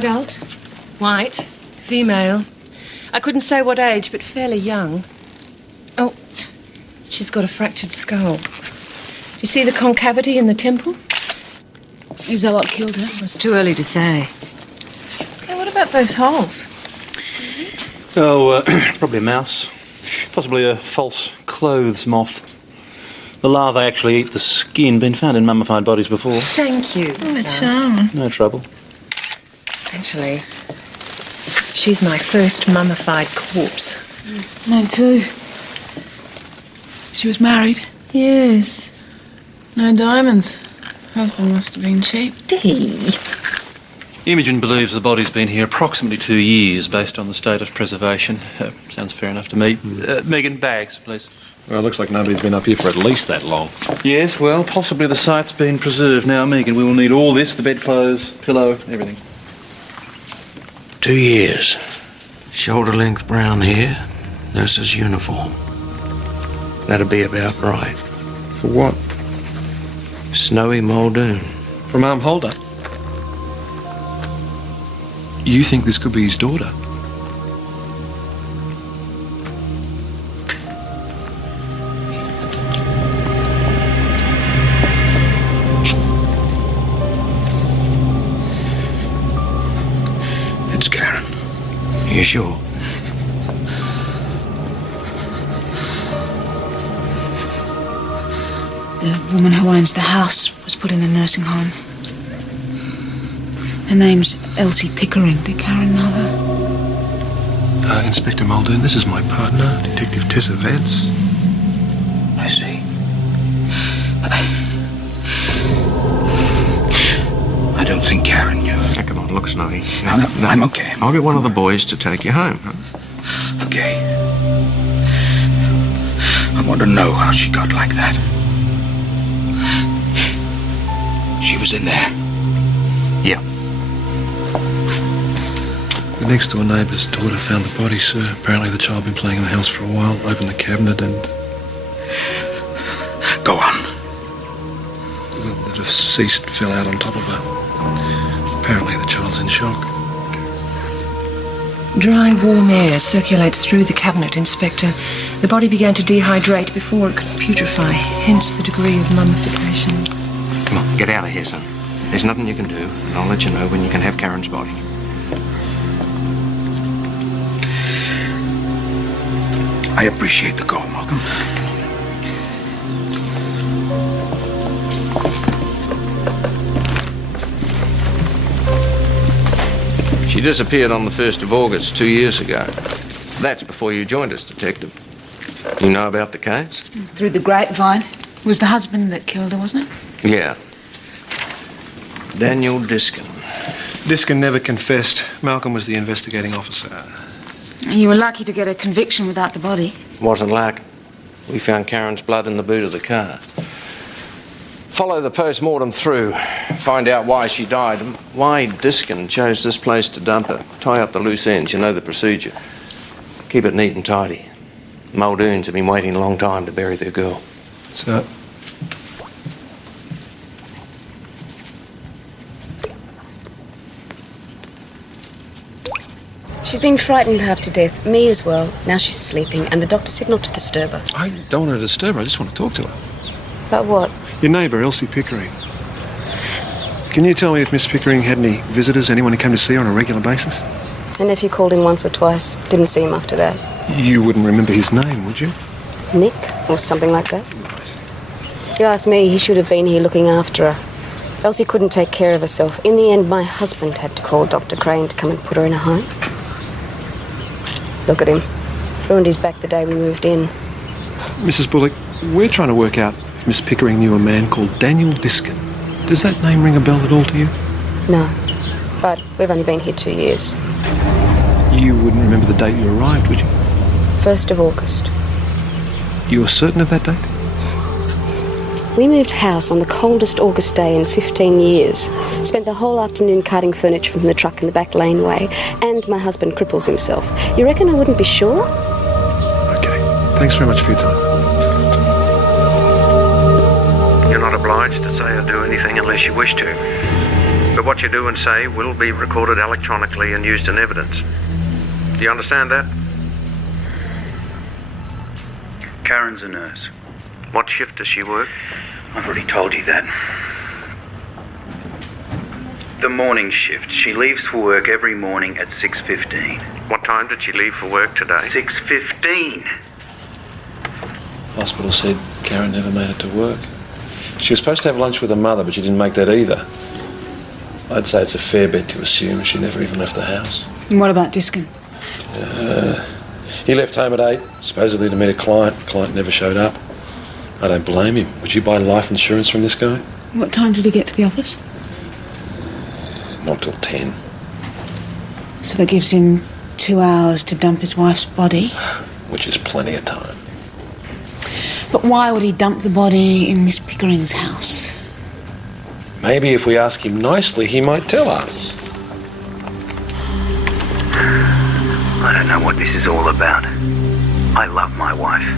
Adult, white, female. I couldn't say what age, but fairly young. Oh, she's got a fractured skull. You see the concavity in the temple? Is that what killed her? It's too early to say. Hey, what about those holes? Oh, probably a mouse. Possibly a false clothes moth. The larvae actually eat the skin. Been found in mummified bodies before. Thank you. Oh, charm. No trouble. Actually, she's my first mummified corpse. Mine too. She was married. Yes. No diamonds. Husband must have been cheap. Dee. Imogen believes the body's been here approximately 2 years based on the state of preservation. Sounds fair enough to me. Megan, bags, please. Well, it looks like nobody's been up here for at least that long. Yes, well, possibly the site's been preserved. Now, Megan, we will need all this, the bedclothes, pillow, everything. 2 years. Shoulder-length brown hair, nurse's uniform. That'd be about right. For what? Snowy Muldoon. From Arm Holder? You think this could be his daughter? It's Karen. Are you sure? The woman who owns the house was put in a nursing home. Her name's Elsie Pickering. Did Karen know her? Inspector Muldoon, this is my partner, Detective Tessa Vance. I see. I don't think Karen knew. Now, come on, look, Snowy. No, I'm okay. I'll get one of the boys to take you home. Okay. I want to know how she got like that. She was in there. Yeah. The next door neighbour's daughter found the body, sir. Apparently the child had been playing in the house for a while, opened the cabinet and... Go on. Well, the deceased fell out on top of her. Apparently the child's in shock. Dry, warm air circulates through the cabinet, Inspector. The body began to dehydrate before it could putrefy, hence the degree of mummification. Come on, get out of here, son. There's nothing you can do, and I'll let you know when you can have Karen's body. I appreciate the call, Malcolm. She disappeared on the 1st of August 2 years ago. That's before you joined us, Detective. You know about the case? Through the grapevine. It was the husband that killed her, wasn't it? Yeah. Daniel Diskin. Diskin never confessed. Malcolm was the investigating officer. You were lucky to get a conviction without the body. Wasn't luck. We found Karen's blood in the boot of the car. Follow the post-mortem through. Find out why she died and why Diskin chose this place to dump her. Tie up the loose ends. You know the procedure. Keep it neat and tidy. Muldoons have been waiting a long time to bury their girl. So... She's been frightened half to death. Me as well. Now she's sleeping, and the doctor said not to disturb her. I don't want to disturb her. I just want to talk to her. About what? Your neighbour, Elsie Pickering. Can you tell me if Miss Pickering had any visitors, anyone who came to see her on a regular basis? Her nephew called in once or twice. Didn't see him after that. You wouldn't remember his name, would you? Nick, or something like that. You ask me, he should have been here looking after her. Elsie couldn't take care of herself. In the end, my husband had to call Dr. Crane to come and put her in a home. Look at him. Ruined his back the day we moved in. Mrs. Bullock, we're trying to work out if Miss Pickering knew a man called Daniel Diskin. Does that name ring a bell at all to you? No. But we've only been here 2 years. You wouldn't remember the date you arrived, would you? 1st of August. You're certain of that date? We moved house on the coldest August day in 15 years. Spent the whole afternoon carting furniture from the truck in the back laneway. And my husband cripples himself. You reckon I wouldn't be sure? Okay. Thanks very much for your time. You're not obliged to say or do anything unless you wish to. But what you do and say will be recorded electronically and used in evidence. Do you understand that? Karen's a nurse. What shift does she work? I've already told you that. The morning shift. She leaves for work every morning at 6:15. What time did she leave for work today? 6:15. Hospital said Karen never made it to work. She was supposed to have lunch with her mother, but she didn't make that either. I'd say it's a fair bet to assume she never even left the house. And what about Diskin? He left home at 8, supposedly to meet a client. The client never showed up. I don't blame him. Would you buy life insurance from this guy? What time did he get to the office? Not till 10. So that gives him 2 hours to dump his wife's body. Which is plenty of time. But why would he dump the body in Miss Pickering's house? Maybe if we ask him nicely, he might tell us. I don't know what this is all about. I love my wife.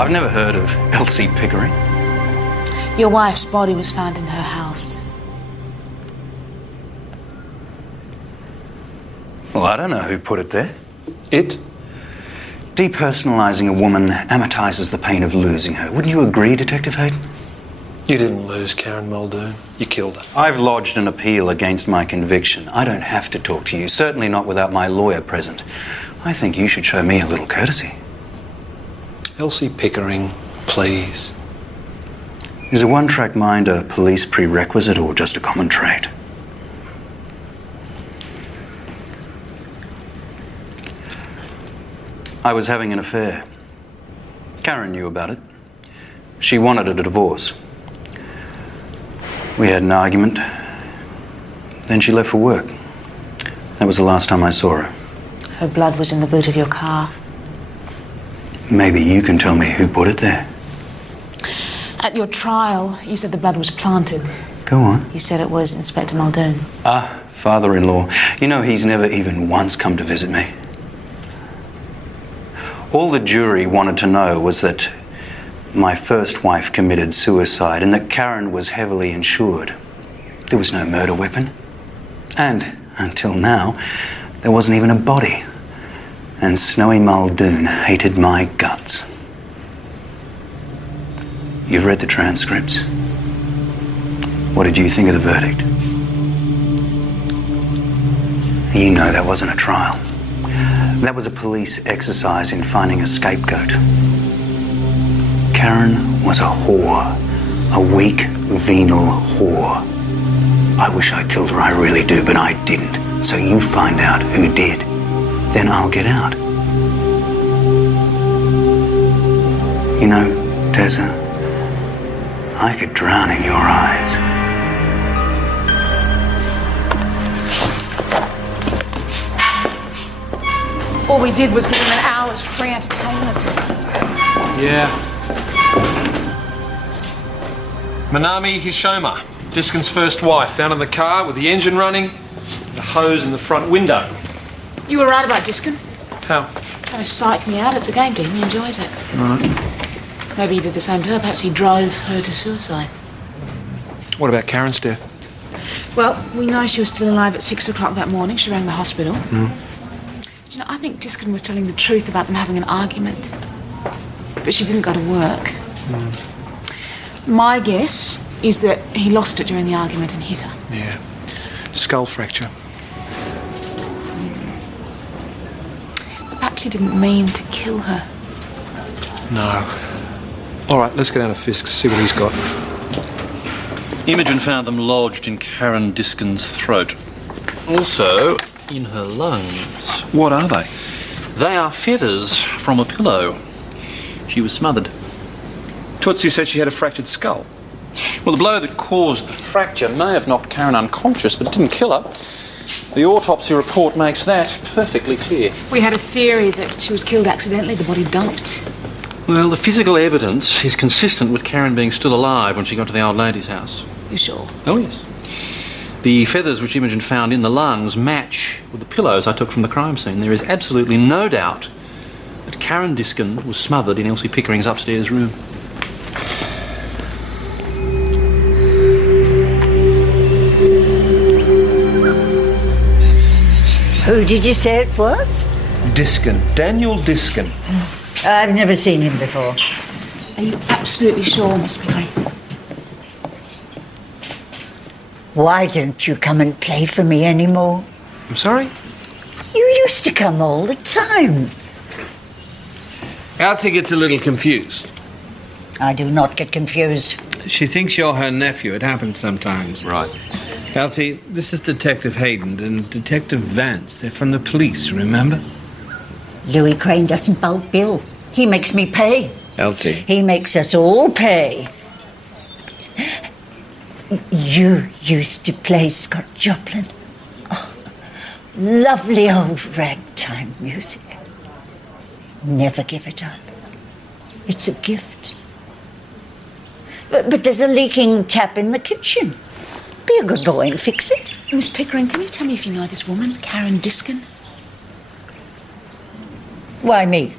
I've never heard of Elsie Pickering. Your wife's body was found in her house. Well, I don't know who put it there. It? Depersonalising a woman amortises the pain of losing her. Wouldn't you agree, Detective Hayden? You didn't lose Karen Muldoon. You killed her. I've lodged an appeal against my conviction. I don't have to talk to you, certainly not without my lawyer present. I think you should show me a little courtesy. Elsie Pickering, please. Is a one-track mind a police prerequisite or just a common trait? I was having an affair. Karen knew about it. She wanted a divorce. We had an argument. Then she left for work. That was the last time I saw her. Her blood was in the boot of your car. Maybe you can tell me who put it there. At your trial, you said the blood was planted. Go on. You said it was Inspector Muldoon. Ah, father-in-law. You know, he's never even once come to visit me. All the jury wanted to know was that my first wife committed suicide and that Karen was heavily insured. There was no murder weapon. And, until now, there wasn't even a body. And Snowy Muldoon hated my guts. You've read the transcripts. What did you think of the verdict? You know that wasn't a trial. That was a police exercise in finding a scapegoat. Karen was a whore. A weak, venal whore. I wish I killed her, I really do, but I didn't. So you find out who did. Then I'll get out. You know, Tessa, I could drown in your eyes. All we did was give him an hour's free entertainment. Yeah. Manami Hishoma, Diskin's first wife, found in the car with the engine running, the hose in the front window. You were right about Diskin. How? Trying to psych me out. It's a game to him. He enjoys it. Right. Maybe he did the same to her. Perhaps he drove her to suicide. What about Karen's death? Well, we know she was still alive at 6 o'clock that morning. She rang the hospital. Mm. But, you know, I think Diskin was telling the truth about them having an argument. But she didn't go to work. Mm. My guess is that he lost it during the argument and hit her. Yeah. Skull fracture. Perhaps he didn't mean to kill her. No. All right, let's get out of Fisk's, see what he's got. Imogen found them lodged in Karen Diskin's throat. Also, in her lungs. What are they? They are feathers from a pillow. She was smothered. Tootsie said she had a fractured skull. Well, the blow that caused the fracture may have knocked Karen unconscious, but it didn't kill her. The autopsy report makes that perfectly clear. We had a theory that she was killed accidentally, the body dumped. Well, the physical evidence is consistent with Karen being still alive when she got to the old lady's house. You sure? Oh, yes. The feathers which Imogen found in the lungs match with the pillows I took from the crime scene. There is absolutely no doubt that Karen Diskin was smothered in Elsie Pickering's upstairs room. Who did you say it was? Diskin. Daniel Diskin. I've never seen him before. Are you absolutely sure, Miss Pickering? Why don't you come and play for me anymore? I'm sorry? You used to come all the time. Elsie gets a little confused. I do not get confused. She thinks you're her nephew. It happens sometimes. Right. Elsie, this is Detective Hayden and Detective Vance. They're from the police, remember? Louis Crane doesn't bulk bill. He makes me pay. Elsie. He makes us all pay. You used to play Scott Joplin. Oh, lovely old ragtime music. Never give it up. It's a gift. But there's a leaking tap in the kitchen. Be a good boy and fix it. Miss Pickering, can you tell me if you know this woman, Karen Diskin? Why me?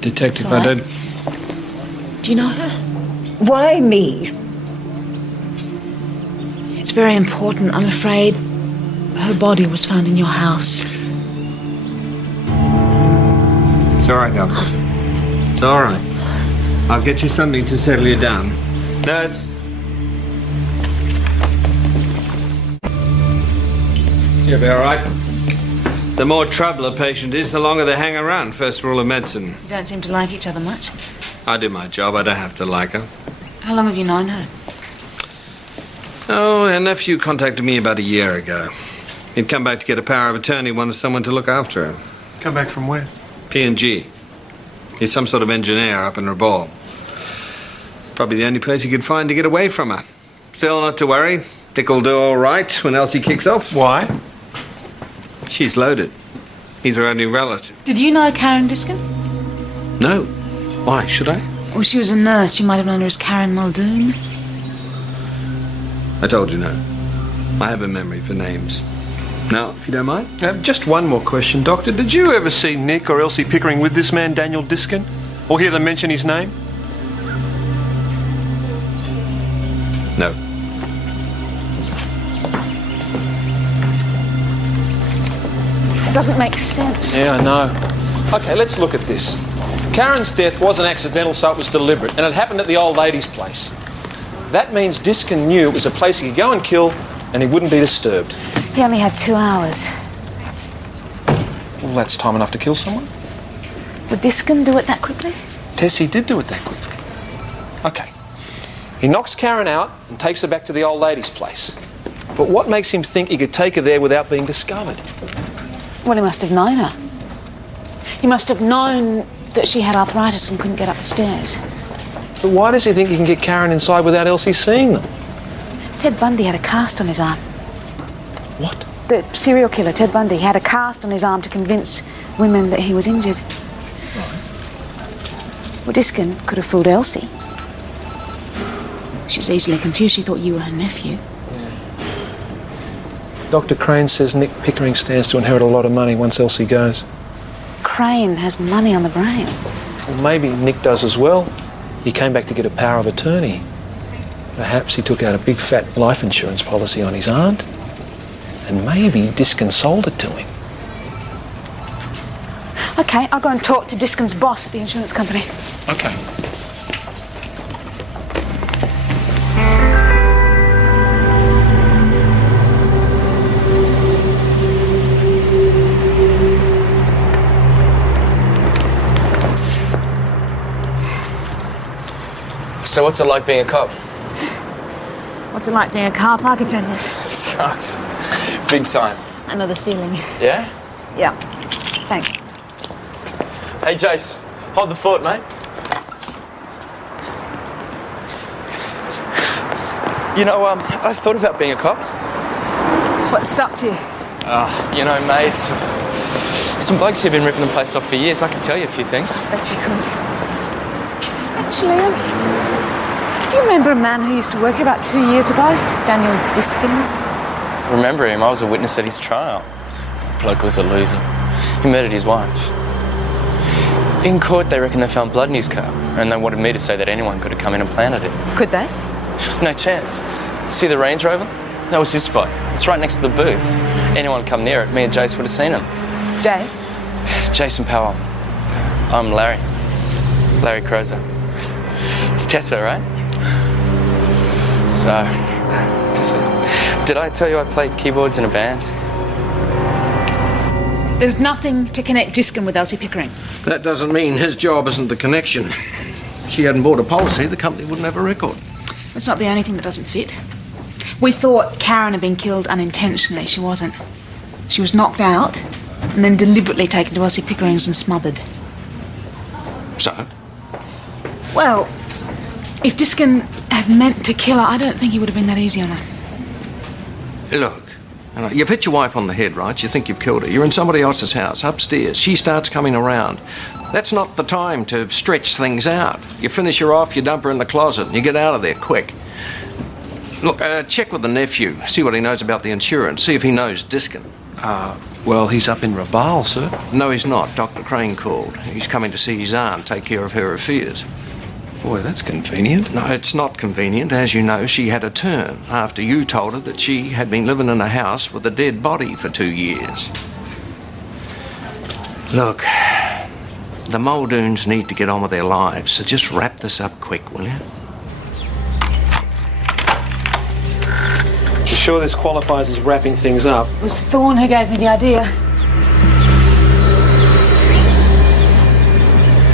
Detective, It's all I right. don't... Do you know her? Why me? It's very important. I'm afraid her body was found in your house. It's all right, Elsie. It's all right. I'll get you something to settle you down. Nurse. You'll be all right. The more trouble a patient is, the longer they hang around. First rule of medicine. You don't seem to like each other much. I do my job. I don't have to like her. How long have you known her? Oh, her nephew contacted me about a year ago. He'd come back to get a power of attorney, wanted someone to look after her. Come back from where? P&G. He's some sort of engineer up in Rabaul. Probably the only place he could find to get away from her. Still, not to worry. Dick'll do all right when Elsie kicks off. Why? She's loaded. He's her only relative. Did you know Karen Diskin? No. Why, should I? Well, she was a nurse. You might have known her as Karen Muldoon. I told you no. I have a memory for names. Now, if you don't mind. Just one more question, Doctor. Did you ever see Nick or Elsie Pickering with this man, Daniel Diskin? Or hear them mention his name? No. It doesn't make sense. Yeah, I know. OK, let's look at this. Karen's death wasn't accidental, so it was deliberate, and it happened at the old lady's place. That means Diskin knew it was a place he could go and kill, and he wouldn't be disturbed. He only had 2 hours. Well, that's time enough to kill someone. Would Diskin do it that quickly? Tess, he did do it that quickly. OK. He knocks Karen out and takes her back to the old lady's place. But what makes him think he could take her there without being discovered? Well, he must have known her. He must have known that she had arthritis and couldn't get up the stairs. But why does he think he can get Karen inside without Elsie seeing them? Ted Bundy had a cast on his arm. What? The serial killer, Ted Bundy, had a cast on his arm to convince women that he was injured. Well, Diskin could have fooled Elsie. She was easily confused. She thought you were her nephew. Dr. Crane says Nick Pickering stands to inherit a lot of money once Elsie goes. Crane has money on the brain. Well, maybe Nick does as well. He came back to get a power of attorney. Perhaps he took out a big fat life insurance policy on his aunt. And maybe Diskin sold it to him. OK, I'll go and talk to Diskin's boss at the insurance company. OK. So what's it like being a cop? What's it like being a car park attendant? Sucks. Big time. Another feeling. Yeah? Yeah. Thanks. Hey, Jace, hold the fort, mate. You know, I thought about being a cop. What stopped you? You know, mate, Some blokes here have been ripping the place off for years. I can tell you a few things. Bet you could. Actually, do you remember a man who used to work here about 2 years ago? Daniel Diskin? Remember him? I was a witness at his trial. Bloke was a loser. He murdered his wife. In court, they reckon they found blood in his car, and they wanted me to say that anyone could have come in and planted it. Could they? No chance. See the Range Rover? That was his spot. It's right next to the booth. Anyone come near it, me and Jace would have seen him. Jace? Jason Powell. I'm Larry. Larry Crozer. It's Tessa, right? So, Tessa, did I tell you I played keyboards in a band? There's nothing to connect Diskin with Elsie Pickering. That doesn't mean his job isn't the connection. If she hadn't bought a policy, the company wouldn't have a record. It's not the only thing that doesn't fit. We thought Karen had been killed unintentionally. She wasn't. She was knocked out and then deliberately taken to Elsie Pickering's and smothered. So? Well, if Diskin had meant to kill her, I don't think he would have been that easy on her. Look, you've hit your wife on the head, right? You think you've killed her. You're in somebody else's house, upstairs. She starts coming around. That's not the time to stretch things out. You finish her off, you dump her in the closet, and you get out of there quick. Look, check with the nephew. See what he knows about the insurance. See if he knows Diskin. Well, he's up in Rabaul, sir. No, he's not. Dr. Crane called. He's coming to see his aunt, take care of her affairs. Boy, that's convenient. No, it's not convenient. As you know, she had a turn after you told her that she had been living in a house with a dead body for 2 years. Look, the Muldoons need to get on with their lives, so just wrap this up quick, will you? You sure this qualifies as wrapping things up? It was Thorne who gave me the idea.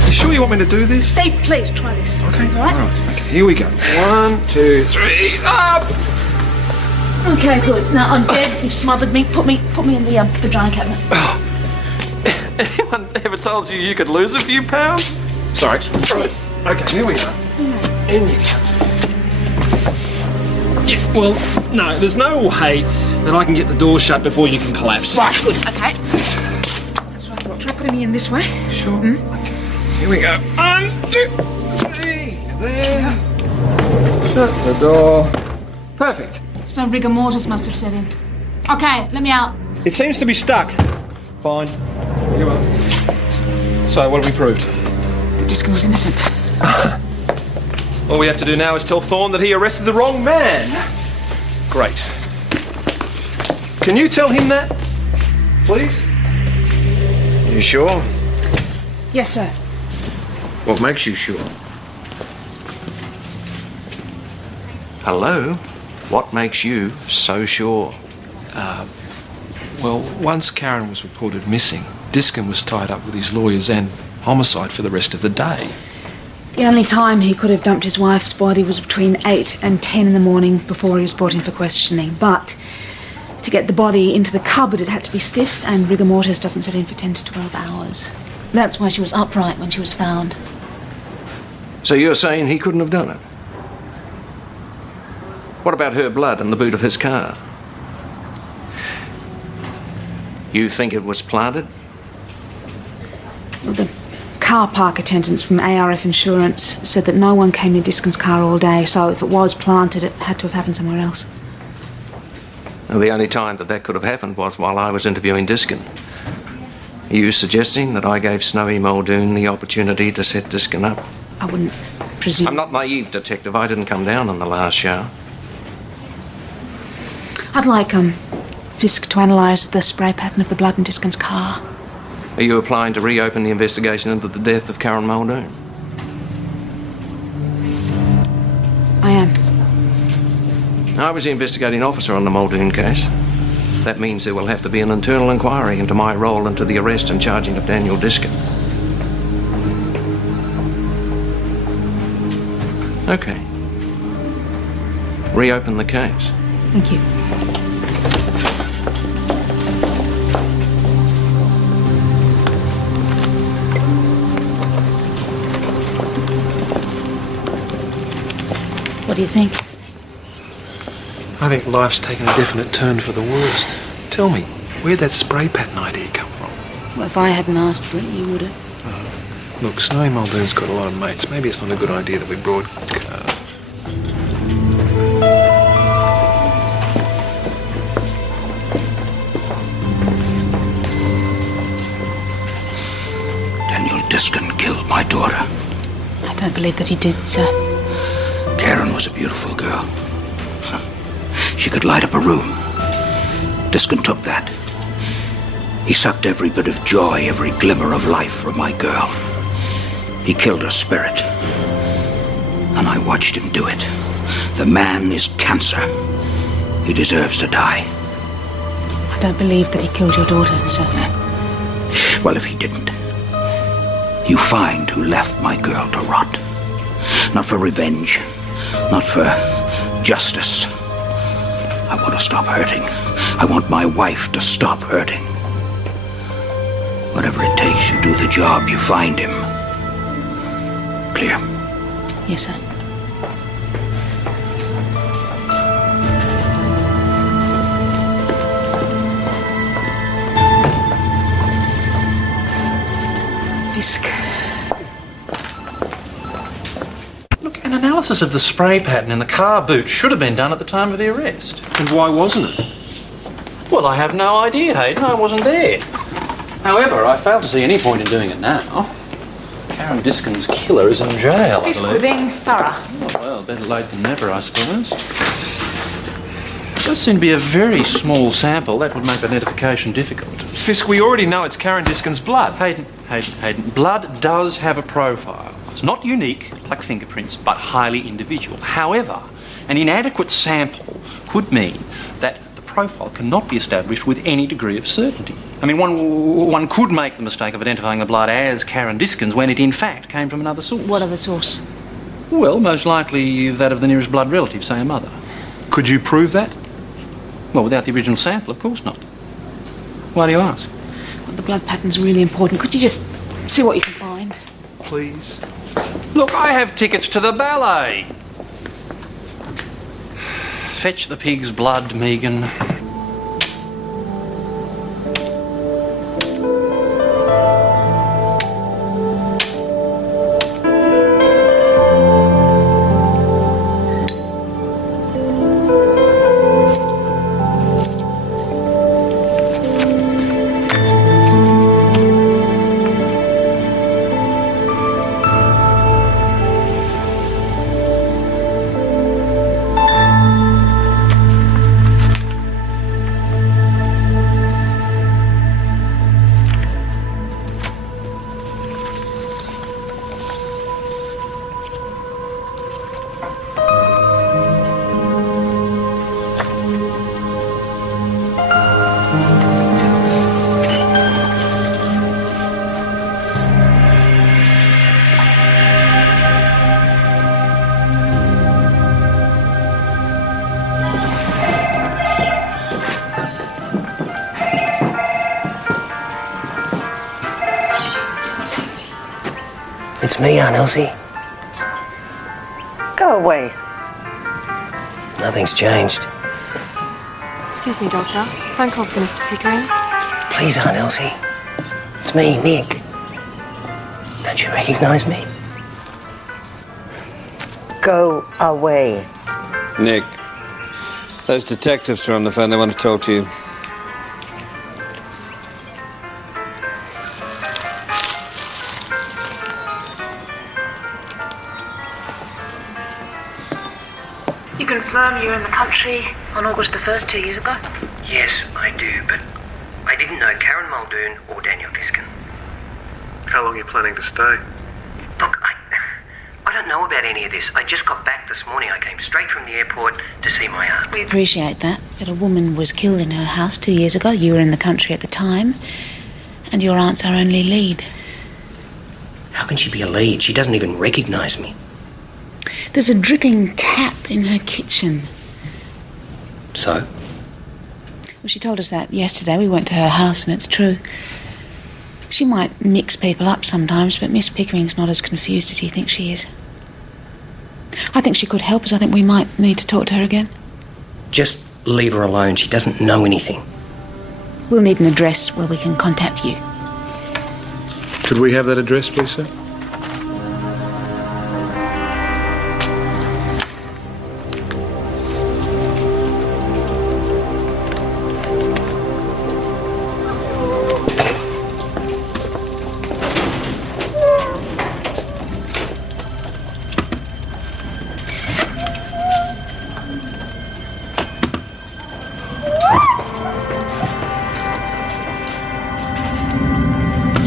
You sure you want me to do this? Steve, please, try this. Okay, all right? Okay, here we go. 1, 2, 3, up! Okay, good. Now, I'm dead. You've smothered me. Put me in the drying cabinet. Anyone ever told you could lose a few pounds? Sorry. Yes. Okay, here we go. In you go. Yeah, well, no, there's no way that I can get the door shut before you can collapse. Right, good. Okay. That's what I thought. Try putting me in this way. Sure. Okay. Here we go. 1, 2, 3. There. Shut the door. Perfect. So rigor mortis must have set in. Okay, let me out. It seems to be stuck. Fine. Here you are. So, what have we proved? Diskin was innocent. All we have to do now is tell Thorne that he arrested the wrong man. Great. Can you tell him that, please? You sure? Yes, sir. What makes you sure? Hello? What makes you so sure? Well, once Karen was reported missing, Diskin was tied up with his lawyers and homicide for the rest of the day. The only time he could have dumped his wife's body was between 8 and 10 in the morning before he was brought in for questioning. But to get the body into the cupboard, it had to be stiff, and rigor mortis doesn't set in for 10 to 12 hours. That's why she was upright when she was found. So you're saying he couldn't have done it? What about her blood in the boot of his car? You think it was planted? Well, the car park attendants from ARF Insurance said that no one came near Diskin's car all day, so if it was planted, it had to have happened somewhere else. Well, the only time that could have happened was while I was interviewing Diskin. Are you suggesting that I gave Snowy Muldoon the opportunity to set Diskin up? I wouldn't presume. I'm not naive, Detective. I didn't come down on the last shower. I'd like, Fisk to analyse the spray pattern of the blood in Diskin's car. Are you applying to reopen the investigation into the death of Karen Muldoon? I am. I was the investigating officer on the Muldoon case. That means there will have to be an internal inquiry into my role into the arrest and charging of Daniel Diskin. Okay. Reopen the case. Thank you. What do you think? I think life's taken a definite turn for the worst. Tell me, where'd that spray pattern idea come from? Well, if I hadn't asked for it, you would have. Look, Snowy Muldoon's got a lot of mates. Maybe it's not a good idea that we broadcast. Daniel Diskin killed my daughter. I don't believe that he did, sir. Karen was a beautiful girl. She could light up a room. Diskin took that. He sucked every bit of joy, every glimmer of life from my girl. He killed her spirit. And I watched him do it. The man is cancer. He deserves to die. I don't believe that he killed your daughter, sir. Well, if he didn't, you find who left my girl to rot. Not for revenge, not for justice. I want to stop hurting. I want my wife to stop hurting. Whatever it takes, you do the job, you find him. Clear? Yes, sir. Fisk. Look, an analysis of the spray pattern in the car boot should have been done at the time of the arrest. And why wasn't it? Well, I have no idea, Hayden. I wasn't there. However, I fail to see any point in doing it now. Karen Diskin's killer is in jail, I Fisk, we're believe. being thorough. Oh, well, better late than never, I suppose. It does seem to be a very small sample. That would make identification difficult. Fisk, we already know it's Karen Diskin's blood. Hayden. Blood does have a profile. It's not unique, like fingerprints, but highly individual. However, an inadequate sample could mean that the profile cannot be established with any degree of certainty. I mean, one could make the mistake of identifying the blood as Karen Diskin's when it in fact came from another source. What other source? Well, most likely that of the nearest blood relative, say a mother. Could you prove that? Well, without the original sample, of course not. Why do you ask? Well, the blood pattern's really important. Could you just see what you can find? Please. Look, I have tickets to the ballet. Fetch the pig's blood, Megan. It's me, Aunt Elsie. Go away. Nothing's changed. Excuse me, Doctor. Phone call for Mr. Pickering. Please, Aunt Elsie. It's me, Nick. Don't you recognise me? Go away. Nick, those detectives are on the phone. They want to talk to you. You confirm you were in the country on August the 1st, 2 years ago? Yes, I do, but I didn't know Karen Muldoon or Daniel Diskin. How long are you planning to stay? Look, I don't know about any of this. I just got back this morning. I came straight from the airport to see my aunt. We appreciate that. But a woman was killed in her house 2 years ago. You were in the country at the time. And your aunt's our only lead. How can she be a lead? She doesn't even recognise me. There's a dripping tap in her kitchen. So? Well, she told us that yesterday. We went to her house and it's true. She might mix people up sometimes, but Miss Pickering's not as confused as you think she is. I think she could help us. I think we might need to talk to her again. Just leave her alone. She doesn't know anything. We'll need an address where we can contact you. Could we have that address, please, sir?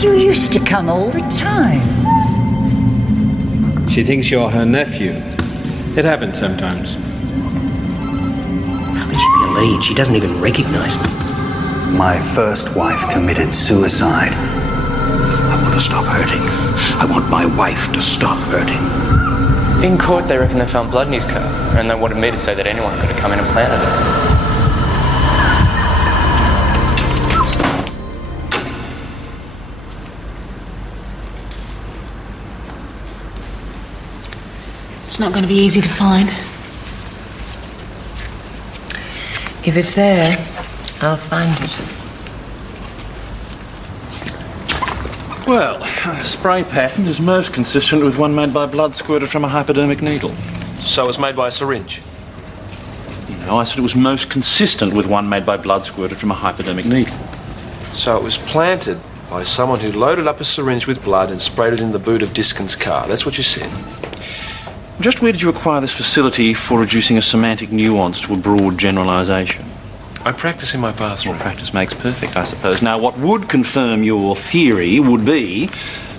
You used to come all the time. She thinks you're her nephew. It happens sometimes. How can she be a lead? She doesn't even recognise me. My first wife committed suicide. I want to stop hurting. I want my wife to stop hurting. In court, they reckon they found blood in his car, and they wanted me to say that anyone could have come in and planted it. It's not going to be easy to find. If it's there, I'll find it. Well, the spray pattern is most consistent with one made by blood squirted from a hypodermic needle. So it was made by a syringe? No, I said it was most consistent with one made by blood squirted from a hypodermic needle. So it was planted by someone who loaded up a syringe with blood and sprayed it in the boot of Diskin's car. That's what you said. Just where did you acquire this facility for reducing a semantic nuance to a broad generalisation? I practice in my bathroom. Well, practice makes perfect, I suppose. Now, what would confirm your theory would be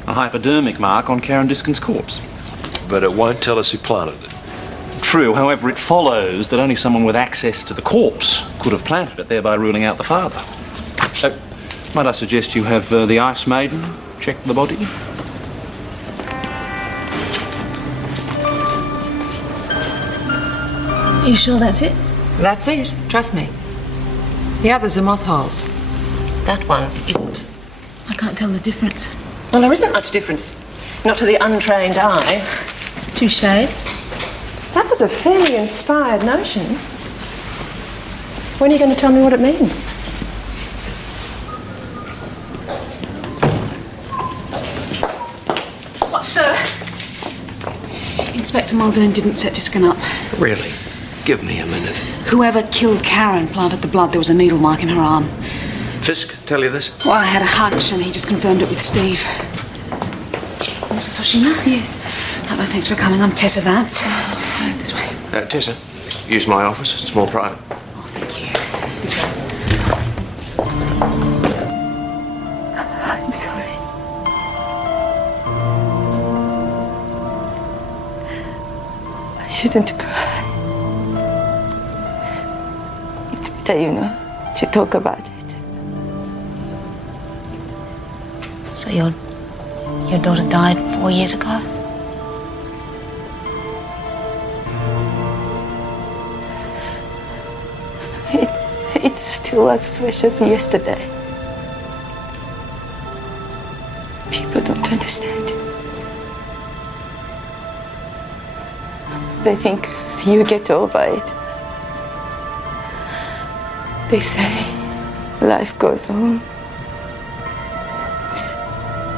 a hypodermic mark on Karen Diskin's corpse. But it won't tell us who planted it. True, however, it follows that only someone with access to the corpse could have planted it, thereby ruling out the father. Might I suggest you have the Ice Maiden check the body? Are you sure that's it? That's it, trust me. The others are moth holes. That one isn't. I can't tell the difference. Well, there isn't much difference. Not to the untrained eye. Touché. That was a fairly inspired notion. When are you going to tell me what it means? What, sir? Inspector Muldoon didn't set Diskin up. Really? Give me a minute. Whoever killed Karen planted the blood. There was a needle mark in her arm. Fisk, tell you this? Well, I had a hunch, and he just confirmed it with Steve. Mrs. Hoshina? Yes. Hello, thanks for coming. I'm Tessa Vance. This way. Tessa, use my office. It's more private. Oh, thank you. This way. I'm sorry. I shouldn't cry. It's better, you know, to talk about it. So your daughter died 4 years ago? It's still as fresh as yesterday. People don't understand. They think you get over it. They say life goes on.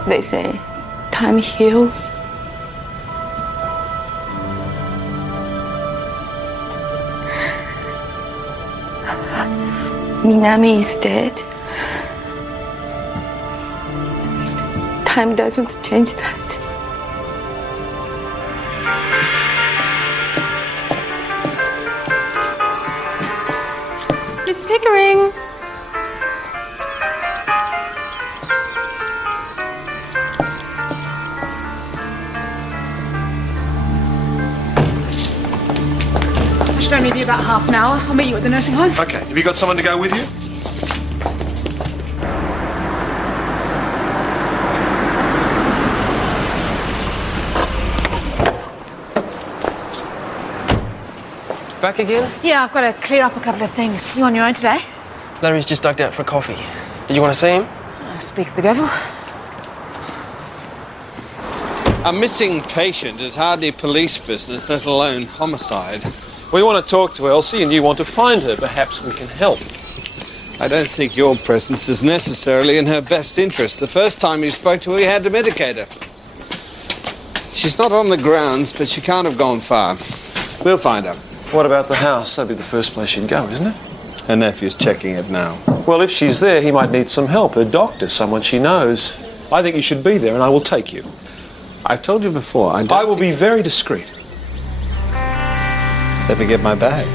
They say time heals. Minami is dead. Time doesn't change that. Miss Pickering. I should only be about half an hour. I'll meet you at the nursing home. Okay, have you got someone to go with you? Yes. Back again? Yeah, I've got to clear up a couple of things. You on your own today? Larry's just ducked out for a coffee. Did you want to see him? Speak the devil. A missing patient is hardly police business, let alone homicide. We want to talk to Elsie and you want to find her. Perhaps we can help. I don't think your presence is necessarily in her best interest. The first time you spoke to her, you had to medicate her. She's not on the grounds, but she can't have gone far. We'll find her. What about the house? That'd be the first place she'd go, isn't it? Her nephew's checking it now. Well, if she's there, he might need some help. A doctor, someone she knows. I think you should be there, and I will take you. I've told you before, I will be very discreet. Let me get my bag.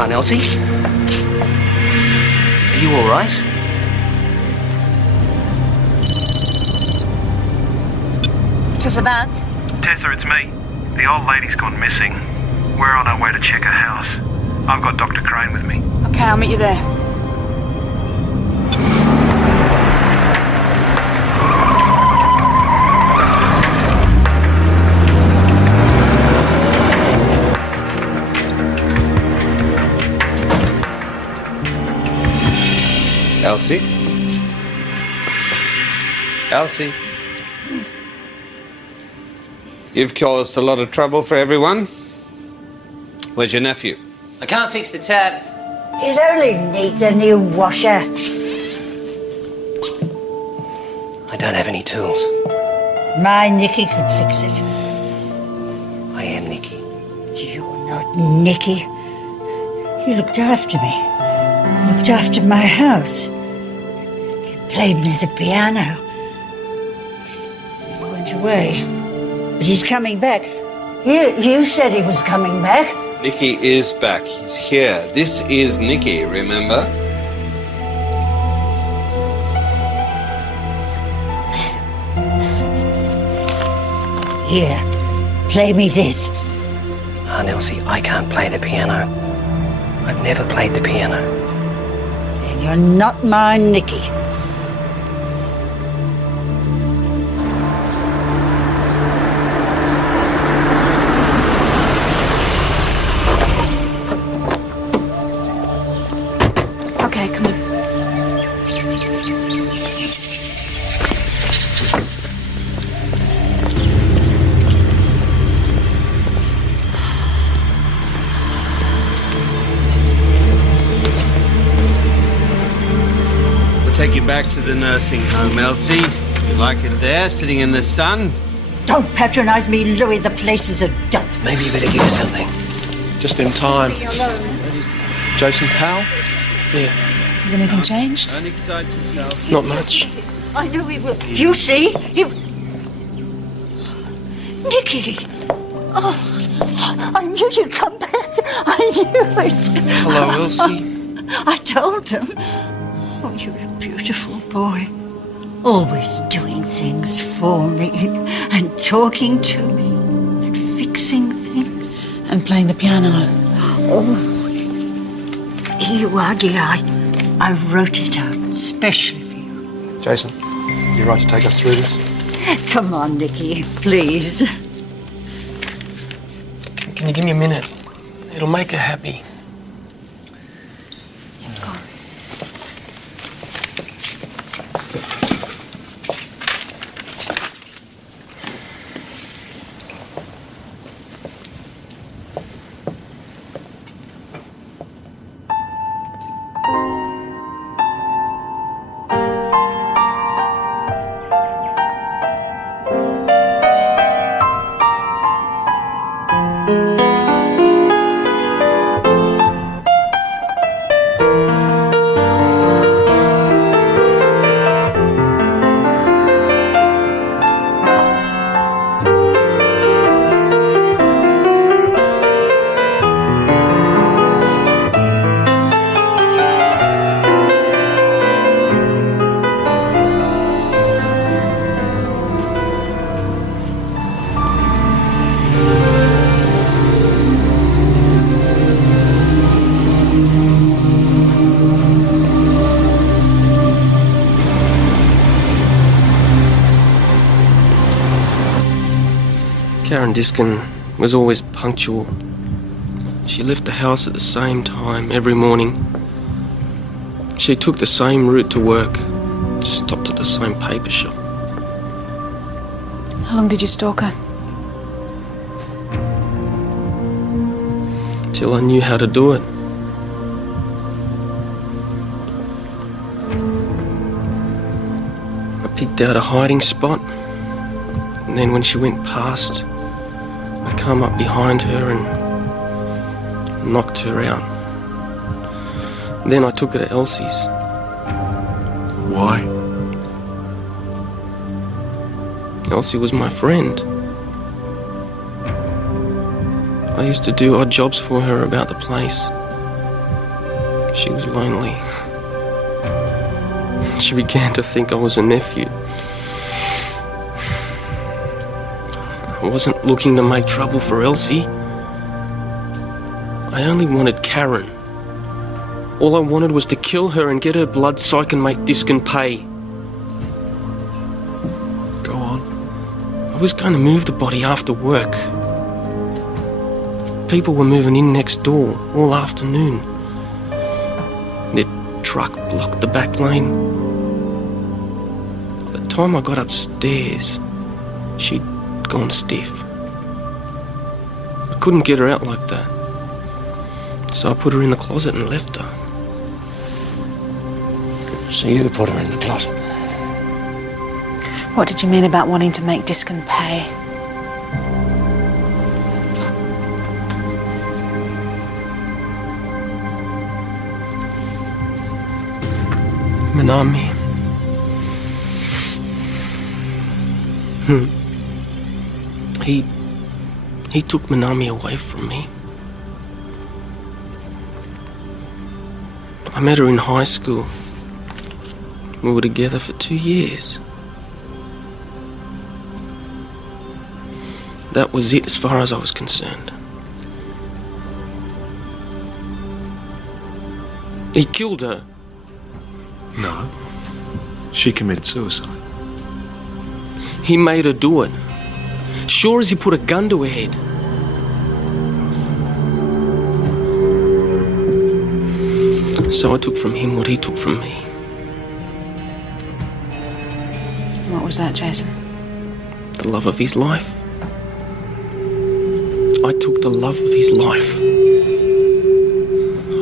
Aunt Elsie? Are you all right? Savant? Tessa, it's me. The old lady's gone missing. We're on our way to check her house. I've got Dr. Crane with me. Okay, I'll meet you there. Elsie? Elsie? You've caused a lot of trouble for everyone. Where's your nephew? I can't fix the tap. It only needs a new washer. I don't have any tools. My Nicky could fix it. I am Nicky. You're not Nicky. You looked after me. You looked after my house. You played me the piano. You went away. But he's coming back. You said he was coming back. Nicky is back. He's here. This is Nicky, remember? Here, play me this. Aunt Elsie, I can't play the piano. I've never played the piano. Then you're not my Nicky. Okay, come on. We'll take you back to the nursing home, Elsie. You like it there, sitting in the sun? Don't patronize me, Louis. The place is a dump. Maybe you better give us something. Just in time. Jason Powell? Yeah. Has anything changed? Don't excite yourself. Not much. I knew he will. You see? Nicky! Oh, I knew you'd come back. I knew it. Hello, Elsie. I told them. Oh, you're a beautiful boy. Always doing things for me and talking to me and fixing things. And playing the piano. Oh, Iwadi, I wrote it out especially for you. Jason, you right to take us through this? Come on, Nicky, please. Can you give me a minute? It'll make her happy. Karen Diskin was always punctual, She left the house at the same time every morning. She took the same route to work, stopped at the same paper shop. How long did you stalk her? Till I knew how to do it. I picked out a hiding spot, and then when she went past, I come up behind her and knocked her out. Then I took her to Elsie's. Why? Elsie was my friend. I used to do odd jobs for her about the place. She was lonely. She began to think I was a nephew. I wasn't looking to make trouble for Elsie. I only wanted Karen. All I wanted was to kill her and get her blood so I can make Diskin pay. Go on. I was going to move the body after work. People were moving in next door all afternoon. Their truck blocked the back lane. By the time I got upstairs, she'd gone stiff. I couldn't get her out like that, so I put her in the closet and left her. So you put her in the closet? What did you mean about wanting to make Diskin pay? Manami. He took Manami away from me. I met her in high school. We were together for 2 years. That was it as far as I was concerned. He killed her. No. She committed suicide. He made her do it. Sure as he put a gun to her head. So I took from him what he took from me. What was that, Jason? The love of his life. I took the love of his life.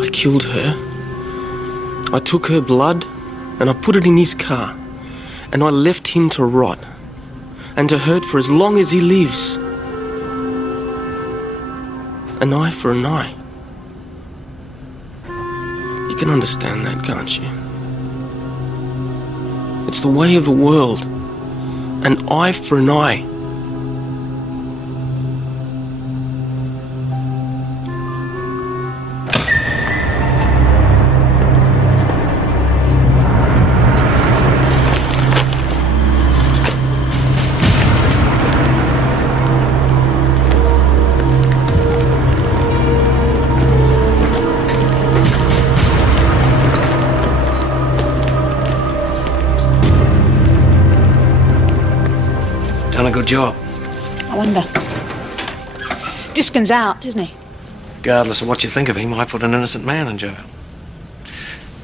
I killed her. I took her blood and I put it in his car. And I left him to rot and to hurt for as long as he lives. An eye for an eye. You can understand that, can't you? It's the way of the world. An eye for an eye. Done a good job. I wonder. Diskin's out, isn't he? Regardless of what you think of him, I put an innocent man in jail.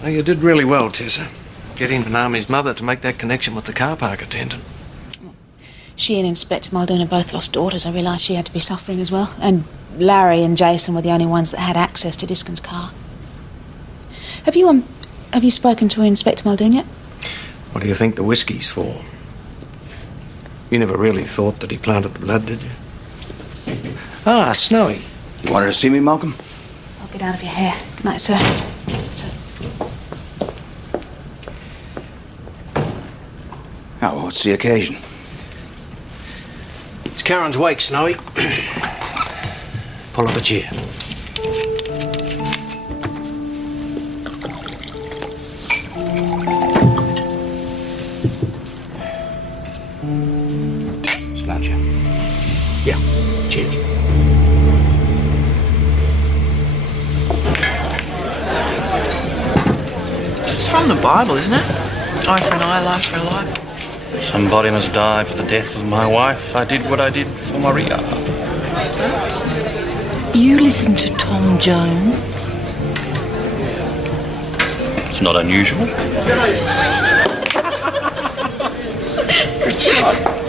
Well, you did really well, Tessa. Getting Manami's mother to make that connection with the car park attendant. She and Inspector Muldoon both lost daughters. I realised she had to be suffering as well. And Larry and Jason were the only ones that had access to Diskin's car. Have you spoken to Inspector Muldoon yet? What do you think the whiskey's for? You never really thought that he planted the blood, did you? Ah, Snowy. You wanted to see me, Malcolm? I'll get out of your hair. Good night, sir. Sir. Oh, well, what's the occasion? It's Karen's wake, Snowy. Pull up a chair. Slouch you. Yeah, cheers. It's from the Bible, isn't it? Eye for an eye, life for a life. Somebody must die for the death of my wife. I did what I did for Maria. You listen to Tom Jones? It's not unusual. Good shot.